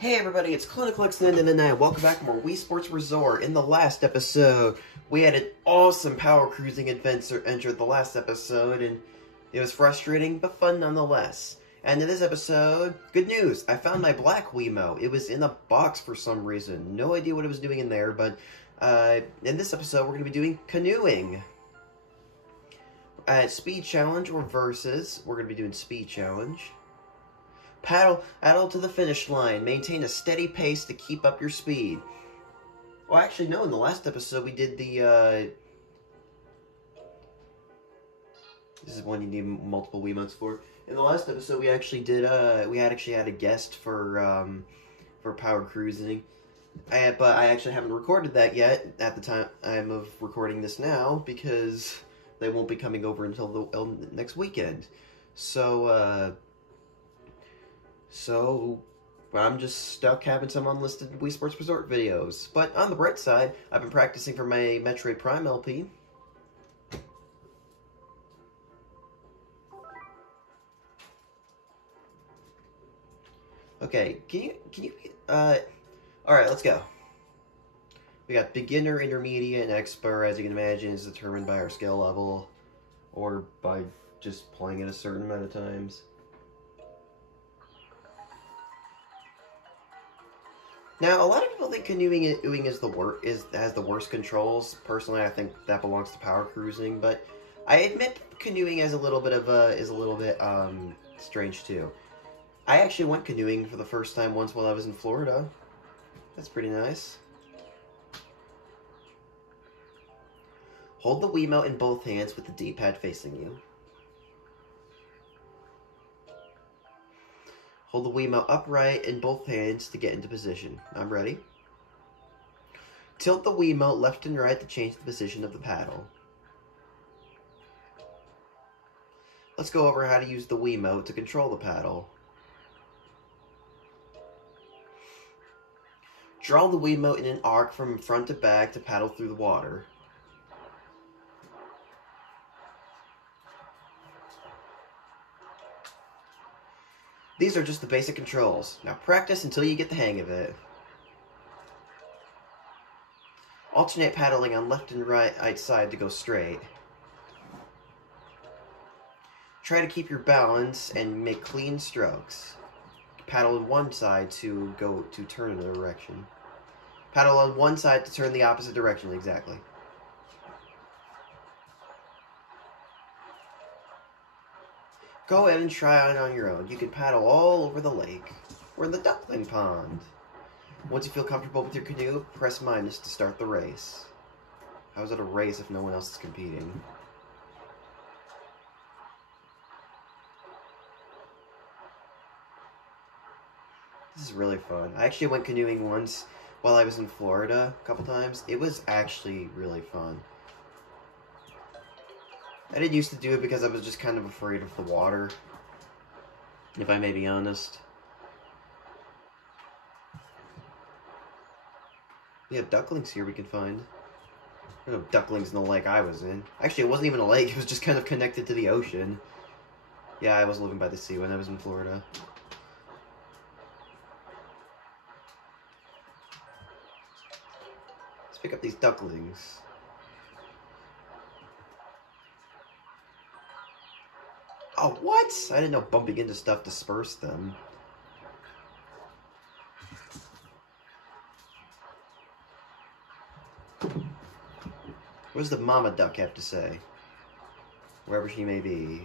Hey everybody, it's Clinical Extended and welcome back to more Wii Sports Resort. In the last episode, we had an awesome power cruising adventure the last episode, and it was frustrating, but fun nonetheless. And in this episode, good news, I found my black Wiimote. It was in a box for some reason. No idea what it was doing in there, but in this episode, we're going to be doing canoeing. Speed challenge or versus, we're going to be doing speed challenge. Paddle to the finish line. Maintain a steady pace to keep up your speed. Well, actually, no. In the last episode, we did the, This is one you need multiple Wiimotes for. In the last episode, we actually did, we actually had a guest for power cruising. But I actually haven't recorded that yet at the time of recording this now, because they won't be coming over until the next weekend. So I'm just stuck having some unlisted Wii Sports Resort videos. But on the bright side, I've been practicing for my Metroid Prime LP. Okay, can you, alright, let's go. We got beginner, intermediate, and expert. As you can imagine, is determined by our skill level, or by just playing it a certain amount of times. Now, a lot of people think canoeing has the worst controls. Personally, I think that belongs to power cruising, but I admit canoeing is a little bit strange too. I actually went canoeing for the first time once while I was in Florida. That's pretty nice. Hold the Wiimote in both hands with the D-pad facing you. Hold the Wiimote upright in both hands to get into position. I'm ready. Tilt the Wiimote left and right to change the position of the paddle. Let's go over how to use the Wiimote to control the paddle. Draw the Wiimote in an arc from front to back to paddle through the water. These are just the basic controls. Now practice until you get the hang of it. Alternate paddling on left and right side to go straight. Try to keep your balance and make clean strokes. Paddle on one side to turn in a direction. Paddle on one side to turn the opposite direction, exactly. Go ahead and try it on your own. You can paddle all over the lake. We're in the duckling pond. Once you feel comfortable with your canoe, press minus to start the race. How is it a race if no one else is competing? This is really fun. I actually went canoeing once while I was in Florida a couple times. It was actually really fun. I didn't used to do it because I was just kind of afraid of the water, if I may be honest. We have ducklings here we can find. There are no ducklings in the lake I was in. Actually, it wasn't even a lake, it was just kind of connected to the ocean. Yeah, I was living by the sea when I was in Florida. Let's pick up these ducklings. Oh, what? I didn't know bumping into stuff dispersed them. What does the mama duck have to say? Wherever she may be.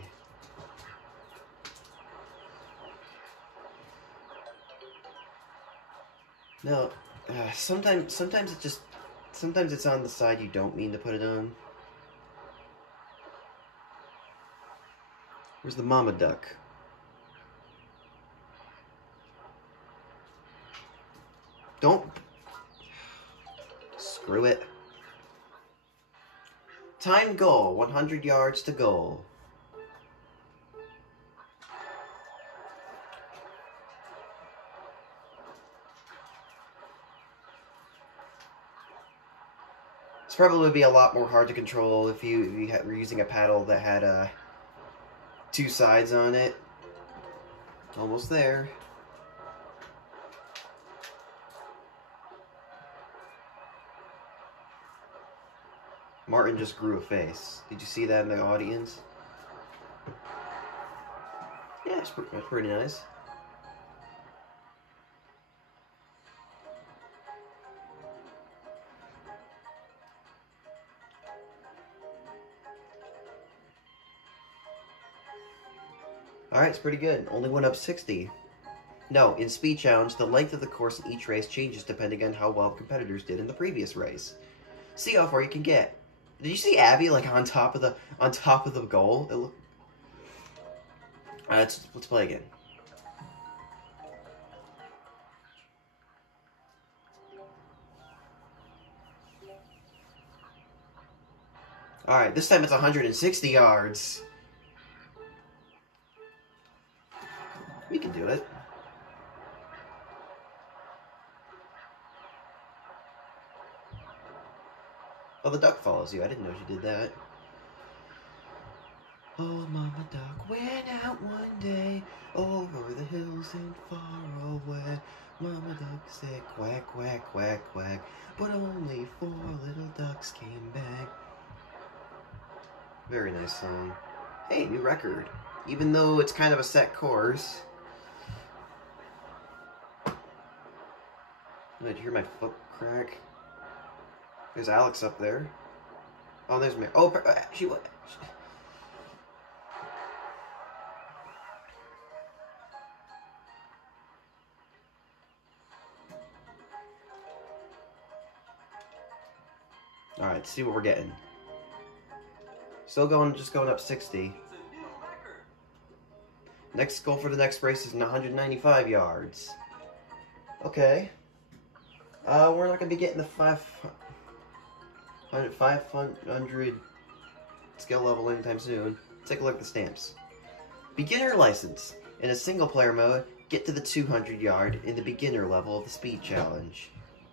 No, sometimes it's on the side you don't mean to put it on. Where's the mama duck? Don't. Screw it. Time goal, 100 yards to goal. This probably would be a lot more hard to control if you were using a paddle that had two sides on it. Almost there. Martin just grew a face. Did you see that in the audience? Yeah, that's pretty nice. Alright, it's pretty good. Only went up 60. No, in Speed Challenge, the length of the course in each race changes depending on how well the competitors did in the previous race. See how far you can get. Did you see Abby like on top of the goal? It looked... Alright, let's play again. Alright, this time it's 160 yards. We can do it. Oh, the duck follows you. I didn't know she did that. Oh, Mama Duck went out one day over the hills and far away. Mama Duck said quack, quack, quack, quack, but only 4 little ducks came back. Very nice song. Hey, new record. Even though it's kind of a set course. Did you hear my foot crack? There's Alex up there. Oh, there's Mary. Oh, she was. All right, let's see what we're getting. Still going, just going up 60. Next goal for the next race is 195 yards. Okay. We're not gonna be getting the 500 skill level anytime soon. Take a look at the stamps. Beginner license. In a single player mode, get to the 200 yard in the beginner level of the speed challenge.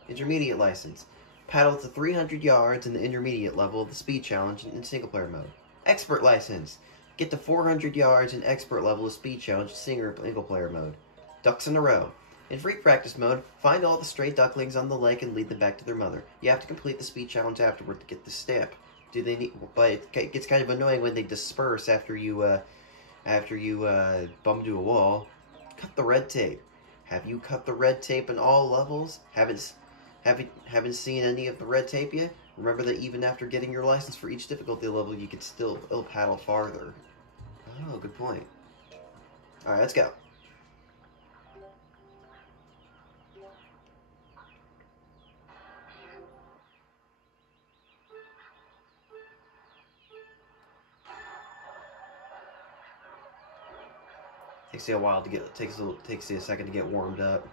Intermediate license. Paddle to 300 yards in the intermediate level of the speed challenge in single player mode. Expert license. Get to 400 yards in expert level of speed challenge in single player mode. Ducks in a row. In free practice mode, find all the stray ducklings on the lake and lead them back to their mother. You have to complete the speed challenge afterward to get the stamp. Do they need? But it gets kind of annoying when they disperse after you bump into a wall. Cut the red tape. Have you cut the red tape in all levels? Haven't seen any of the red tape yet? Remember that even after getting your license for each difficulty level, you can still paddle farther. Oh, good point. All right, let's go. Takes you a while to get. Takes you a second to get warmed up.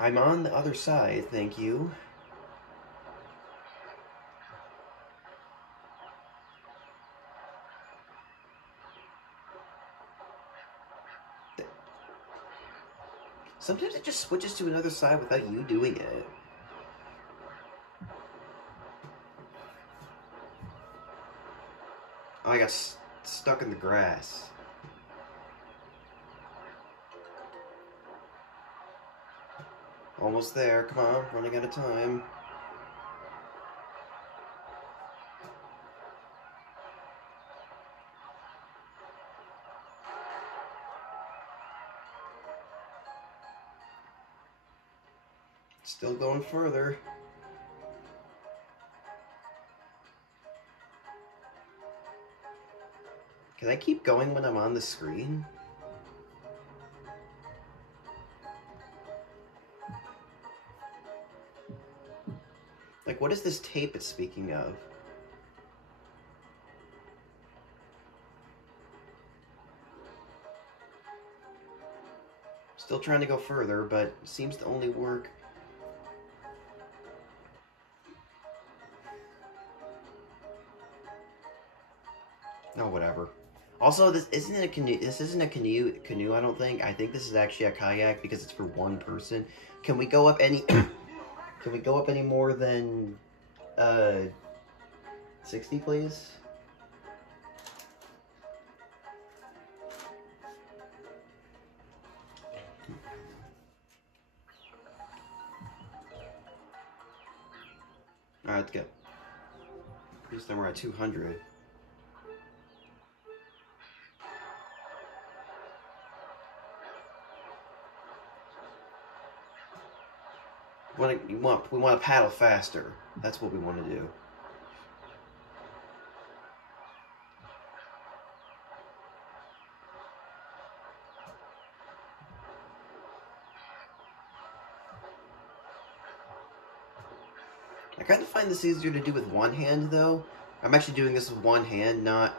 I'm on the other side, thank you. Sometimes it just switches to another side without you doing it. Oh, I got stuck in the grass. Almost there, come on, running out of time. Still going further. Can I keep going when I'm on the screen? Like, what is this tape it's speaking of? Still trying to go further, but it seems to only work. Oh, whatever. Also, this isn't a canoe. This isn't a canoe. I don't think. I think this is actually a kayak because it's for one person. Can we go up any? Can we go up any more than 60, please? at this time we're at 200. We want to paddle faster. That's what we want to do. I kind of find this easier to do with one hand, though. I'm actually doing this with one hand, not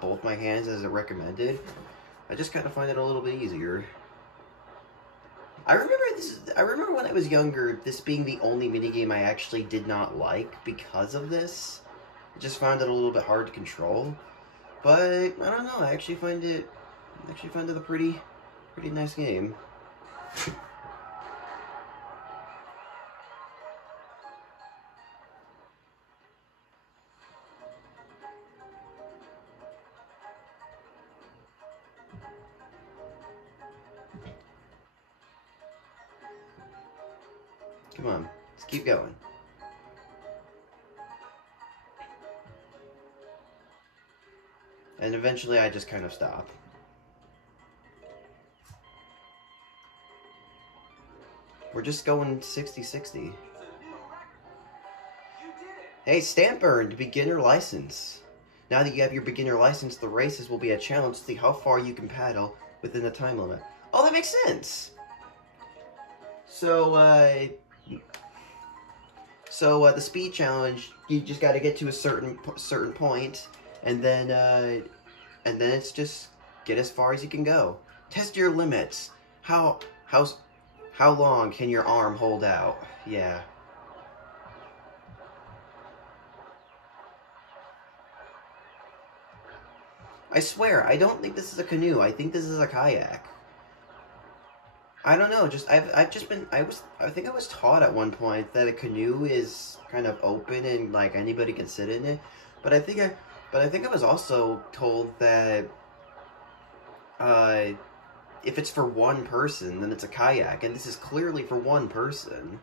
both my hands as it recommended. I just kind of find it a little bit easier. I remember when I was younger, this being the only minigame I actually did not like because of this. I just found it a little bit hard to control. But I don't know, I actually find it a pretty nice game. Come on, let's keep going. And eventually I just kind of stop. We're just going 60-60. Hey, stamp earned, beginner license. Now that you have your beginner license, the races will be a challenge to see how far you can paddle within the time limit. Oh, that makes sense! So, the speed challenge, you just got to get to a certain point, and then it's just get as far as you can go. Test your limits. How long can your arm hold out? Yeah. I swear, I don't think this is a canoe. I think this is a kayak. I don't know, I think I was taught at one point that a canoe is kind of open and like anybody can sit in it. But I think I was also told that if it's for one person, then it's a kayak, and this is clearly for one person.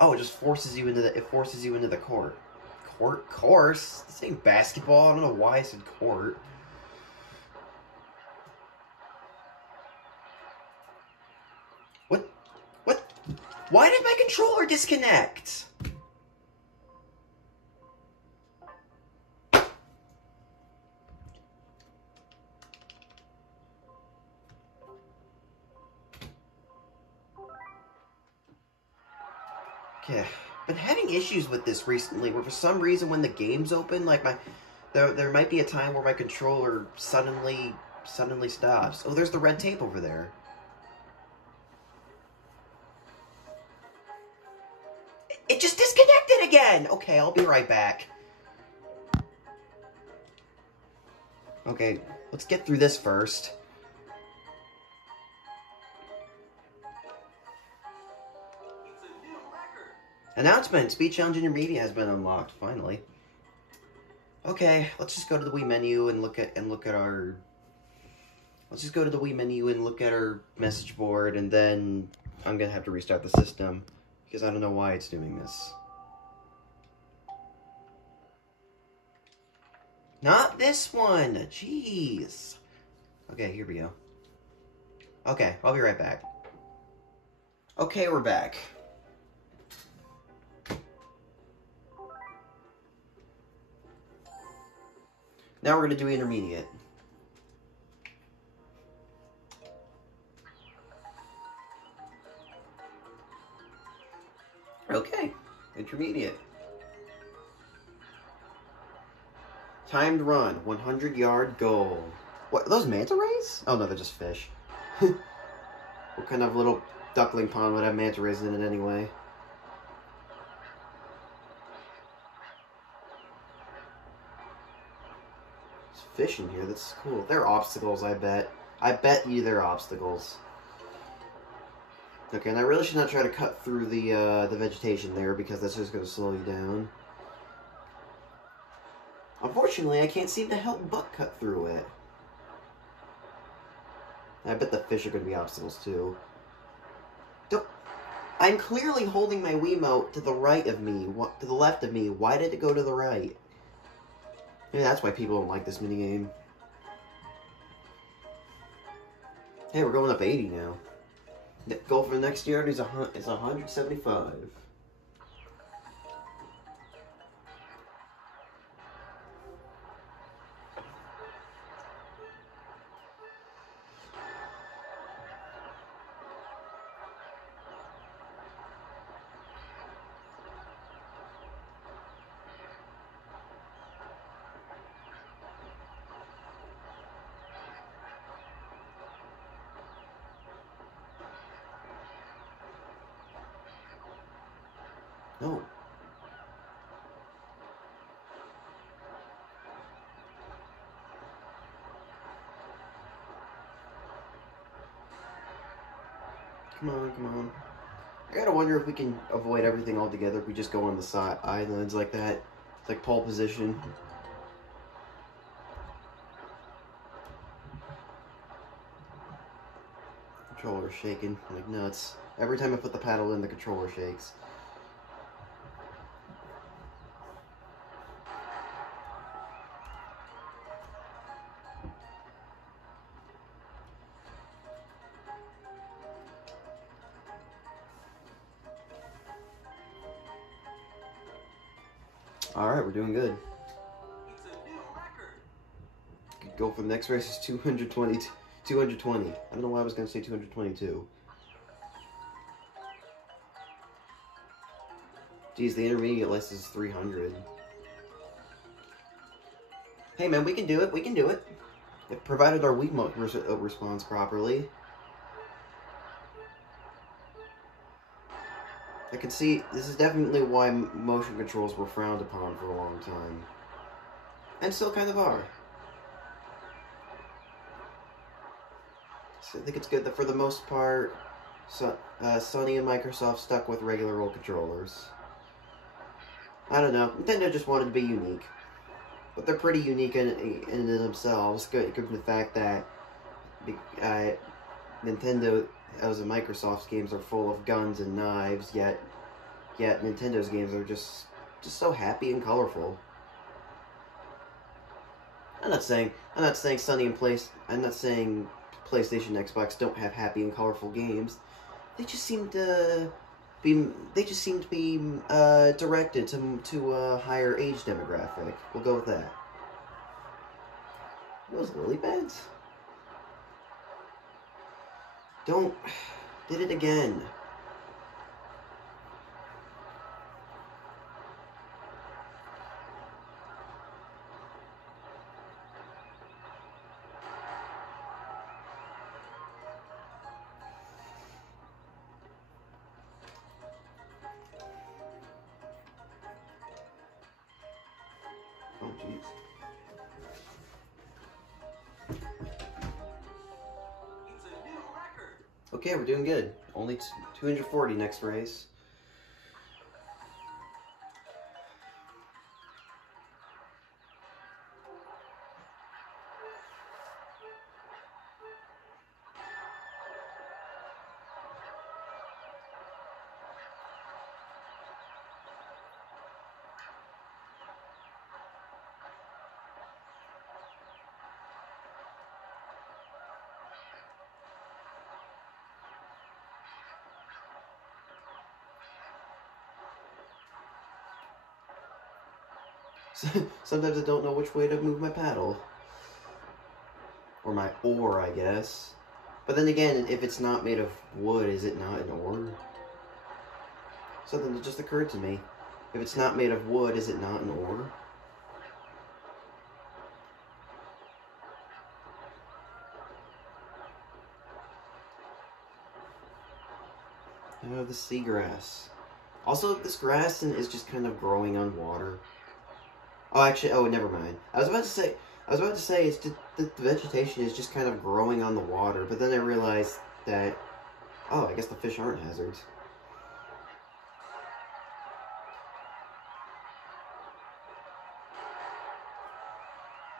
Oh, it just forces you into the court. Course? This ain't basketball. I don't know why I said court. What? Why did my controller disconnect? Okay. Been having issues with this recently, where for some reason when the game's open, like there might be a time where my controller suddenly stops. Oh, there's the red tape over there. It just disconnected again! Okay, I'll be right back. Okay, let's get through this first. Announcement! Speed Challenge Intermediate has been unlocked, finally. Okay, let's just go to the Wii menu and look at our... Let's just go to the Wii menu and look at our message board, and then I'm gonna have to restart the system, because I don't know why it's doing this. Not this one! Jeez! Okay, here we go. Okay, I'll be right back. Okay, we're back. Now we're going to do intermediate. Okay, intermediate. Timed run, 100-yard goal. What, are those manta rays? Oh no, they're just fish. What kind of little duckling pond would have manta rays in it anyway? Fish in here, that's cool. They're obstacles, I bet. I bet you they're obstacles. Okay, and I really should not try to cut through the vegetation there, because that's just going to slow you down. Unfortunately, I can't seem to help but cut through it. I bet the fish are going to be obstacles too. Don't... I'm clearly holding my Wiimote to the right of me, to the left of me. Why did it go to the right? Maybe that's why people don't like this minigame. Hey, we're going up 80 now. The goal for the next year is 175. No. Come on, come on. I gotta wonder if we can avoid everything altogether if we just go on the side islands like that. It's like pole position. Controller's shaking like nuts. Every time I put the paddle in, the controller shakes. Alright, we're doing good. It's a new record. Good goal for the next race is 220. 220. I don't know why I was going to say 222. Geez, the intermediate list is 300. Hey man, we can do it. We can do it. If provided our Wiimote responds properly. I can see this is definitely why motion controls were frowned upon for a long time. And still kind of are. So I think it's good that for the most part, Sony and Microsoft stuck with regular old controllers. I don't know. Nintendo just wanted to be unique. But they're pretty unique in themselves, given the fact that Nintendo, as in Microsoft's games, are full of guns and knives, yet Nintendo's games are just so happy and colorful. I'm not saying Sony and I'm not saying PlayStation and Xbox don't have happy and colorful games. They just seem to be directed to a higher age demographic. We'll go with that. Those lily pads? Don't... Did it again. Oh, jeez. It's a new record. Okay, we're doing good. Only 240 next race. Sometimes I don't know which way to move my paddle. Or my oar, I guess. But then again, if it's not made of wood, is it not an oar? Something that just occurred to me. If it's not made of wood, is it not an oar? Oh, the seagrass. Also, this grass is just kind of growing on water. Oh, actually, oh, never mind. I was about to say it's just, the vegetation is just kind of growing on the water, but then I realized that, oh, I guess the fish aren't hazards.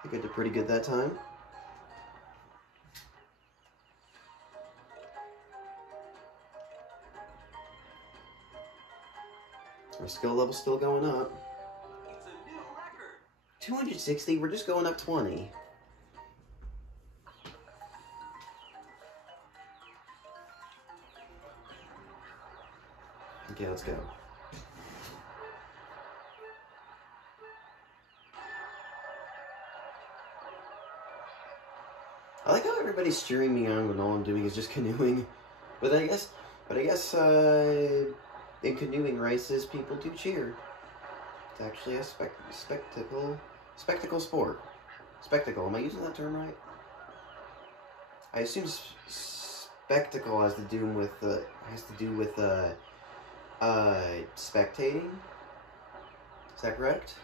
I think I did pretty good that time. Our skill level's still going up. It's a new record. 260, we're just going up 20. Okay, let's go. I like how everybody's cheering me on when all I'm doing is just canoeing. But I guess in canoeing races, people do cheer. It's actually a spectacle sport. Spectacle, am I using that term right? I assume spectacle has to do with spectating. Is that correct?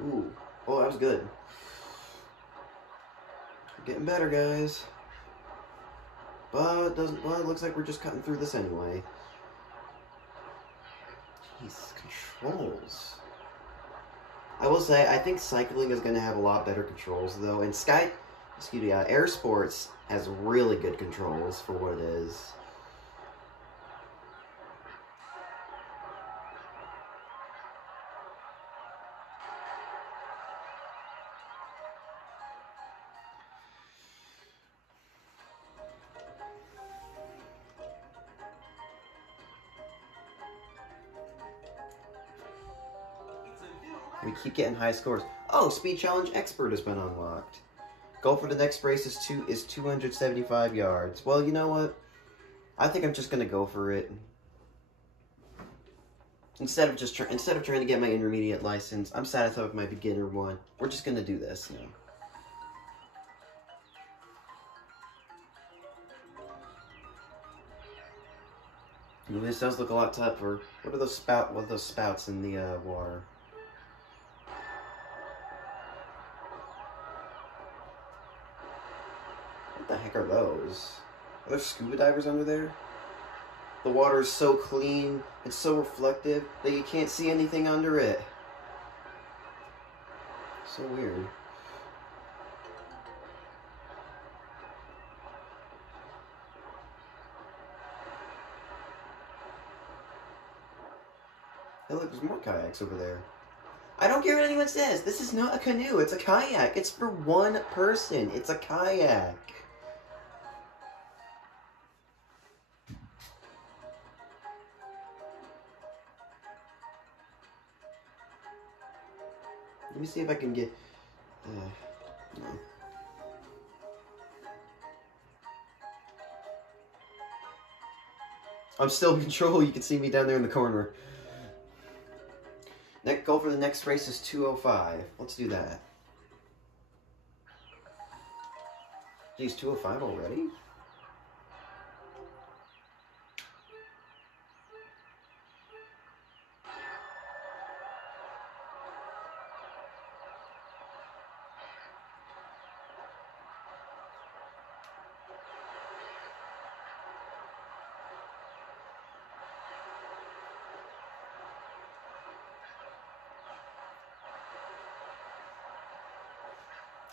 Ooh, oh, that was good. We're getting better, guys. But it doesn't. Well, it looks like we're just cutting through this anyway. Jeez, controls. I will say, I think cycling is going to have a lot better controls, though. And Air Sports has really good controls for what it is. We keep getting high scores. Oh, Speed Challenge Expert has been unlocked. Goal for the next race is 275 yards. Well, you know what? I think I'm just gonna go for it. Instead of trying to get my intermediate license, I'm satisfied with my beginner one. We're just gonna do this now. Ooh, this does look a lot tougher. What are those spouts in the water? What the heck are those? Are there scuba divers under there? The water is so clean and so reflective that you can't see anything under it. So weird. Hey look, there's more kayaks over there. I don't care what anyone says. This is not a canoe. It's a kayak. It's for one person. It's a kayak. Let me see if I can get... no. I'm still in control. You can see me down there in the corner. Next goal for the next race is 2:05. Let's do that. Geez, 2:05 already?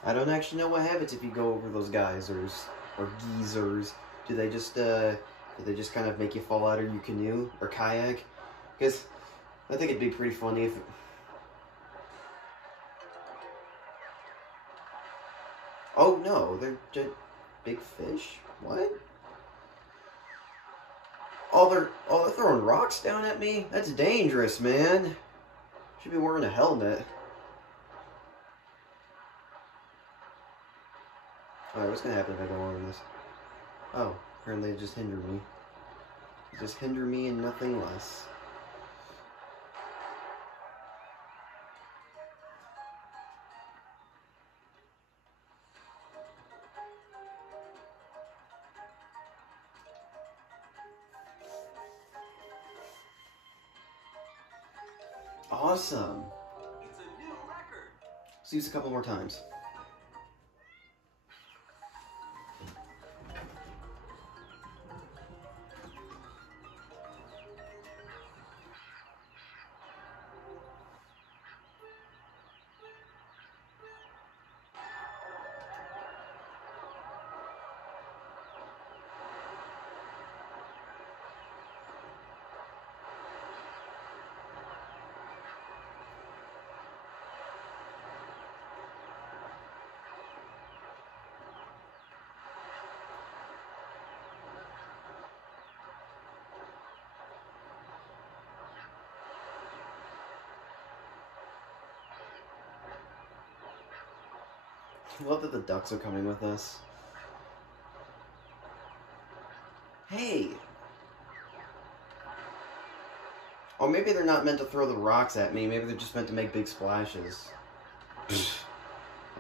I don't actually know what happens if you go over those geysers or geezers. Do they just kind of make you fall out of your canoe or kayak? Because I think it'd be pretty funny if. Oh no, they're just big fish. What? Oh, they're throwing rocks down at me. That's dangerous, man. Should be wearing a helmet. Alright, what's gonna happen if I go on this? Oh, apparently it just hindered me. It just hindered me and nothing less. Awesome! It's a new record. Let's use a couple more times. I love that the ducks are coming with us. Hey! Or maybe they're not meant to throw the rocks at me. Maybe they're just meant to make big splashes. Have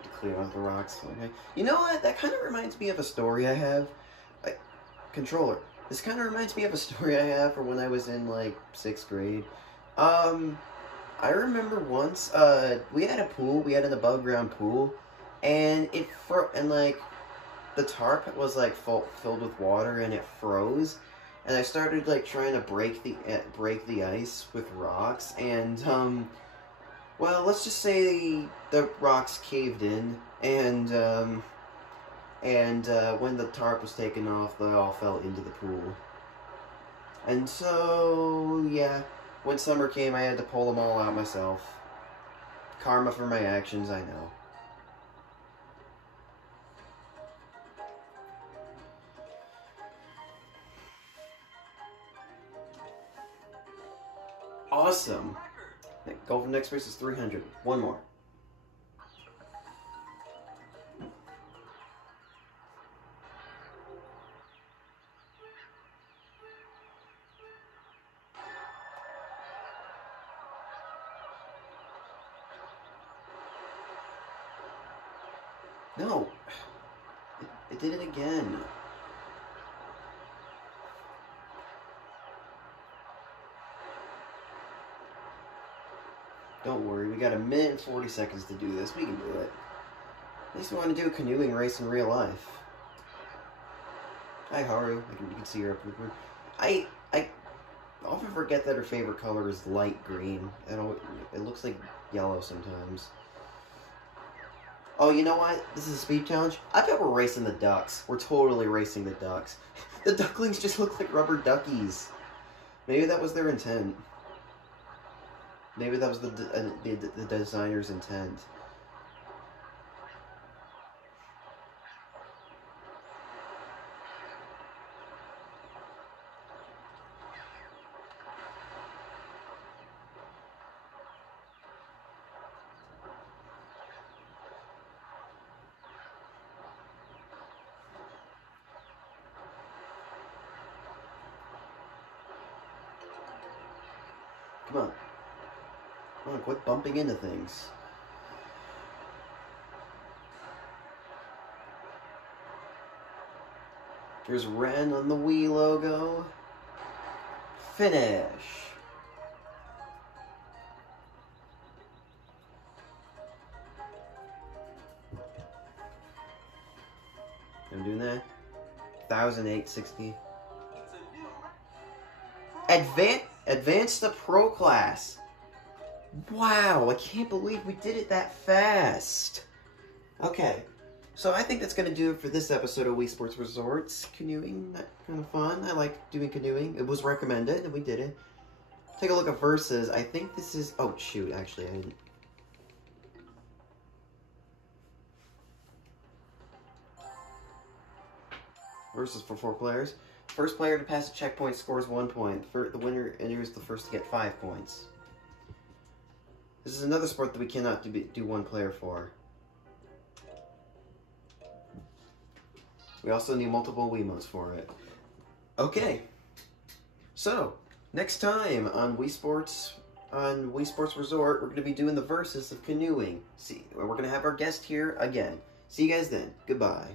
to clean out the rocks. Okay. You know what? That kind of reminds me of a story I have. Controller. This kind of reminds me of a story I have from when I was in, like, 6th grade. I remember once, we had a pool. We had an above-ground pool. And like, the tarp was, like, filled with water, and it froze. And I started, like, trying to break the ice with rocks, and, well, let's just say the rocks caved in, and when the tarp was taken off, they all fell into the pool. And so, yeah, when summer came, I had to pull them all out myself. Karma for my actions, I know. Awesome. Goal for the next race is 300. One more. No. It did it again. Don't worry, we got a minute and 40 seconds to do this. We can do it. At least we want to do a canoeing race in real life. Hi, Haru. You can see her up here. I often forget that her favorite color is light green. It looks like yellow sometimes. Oh, you know what? This is a speed challenge. I bet we're racing the ducks. We're totally racing the ducks. The ducklings just look like rubber duckies. Maybe that was their intent. Maybe that was the designer's intent. Come on. Come on, quit bumping into things. There's Ren on the Wii logo. Finish. I'm doing that. 1,860. Advance the pro class. Wow, I can't believe we did it that fast. Okay, so I think that's going to do it for this episode of Wii Sports Resorts. Canoeing, that kind of fun. I like doing canoeing. It was recommended, and we did it. Take a look at Versus. I think this is... Oh, shoot, actually, I didn't... Versus for 4 players. First player to pass a checkpoint scores 1 point. The winner enters the first to get 5 points. This is another sport that we cannot do 1 player for. We also need multiple Wiimotes for it. Okay. So, next time on Wii Sports Resort, we're going to be doing the Versus of canoeing. We're going to have our guest here again. See you guys then. Goodbye.